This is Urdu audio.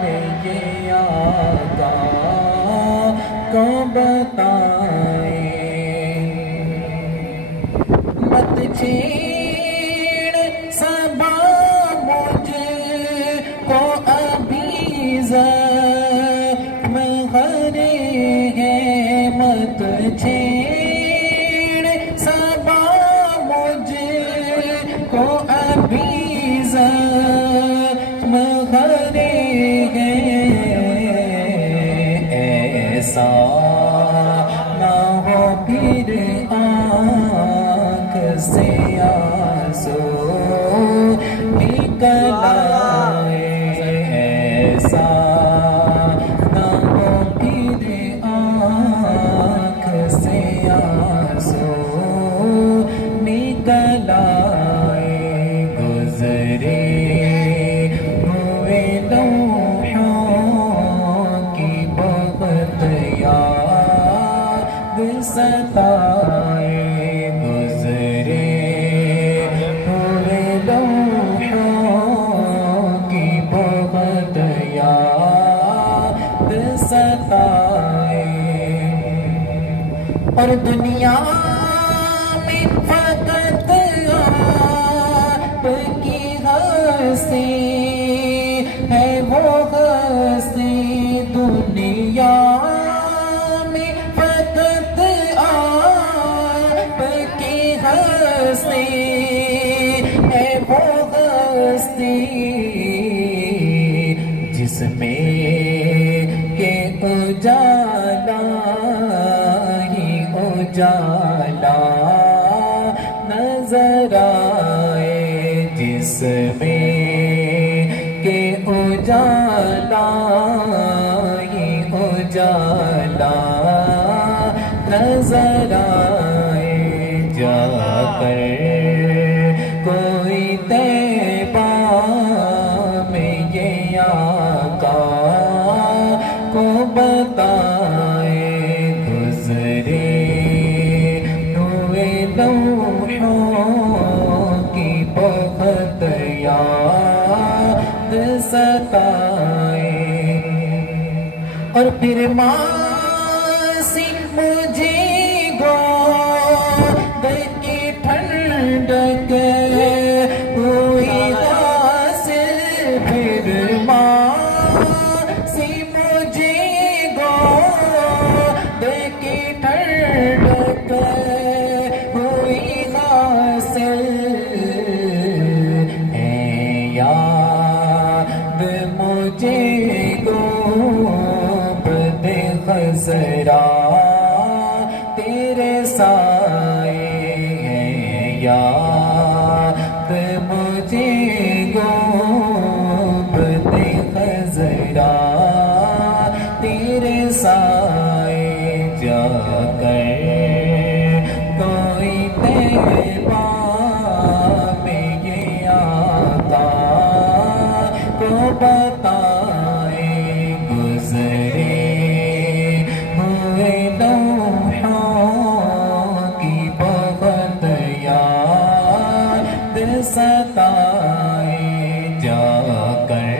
میں یہ آقا کو بتائیں، مت چھیڑ صبا مجھ کو ابھی زخم گھرے ہیں، مت چھیڑ صبا مجھ کو ابھی زخم گھرے ہیں، ایسا نہ ہو پھر آنکھ سے آنسو نکل آئے، ایسا نہ ہو پھر آنکھ سے آنسو نکل آئے، گزرے ہوئے لمحوں کی بہت یاد ستائے، گزرے ہوئے لمحوں کی بہت یاد ستائے، اور دنیا میں فقط آپ کی ہستی ہے، وہ ہستی دنیا میں فقط آپ کی ہستی ہے، وہ ہستی جس میں کہ اجالا ہی اجالا نظر آئے، جس میں کہ اجالا ہی اجالا نظر آئے، جا کر کوئی طیبہ میں یہ آقا کو بتائے، گزرے ہوئے لمحوں کی بہت یاد ستائے، اور پھر ماسی مجھے گود کی ٹھنڈک ہوئی حاصل، پھر ماسی مجھے گود کی ٹھنڈک ہوئی حاصل، اے یاد مجھے گنبد خضرا تیرے سائے، اے یاد مجھے گنبد خضرا تیرے سائے، جا کر کوئی طیبہ میں یہ آقا کو بتائے، گزرے ہوئے لمحوں کی بہت یاد ستائے، جا کر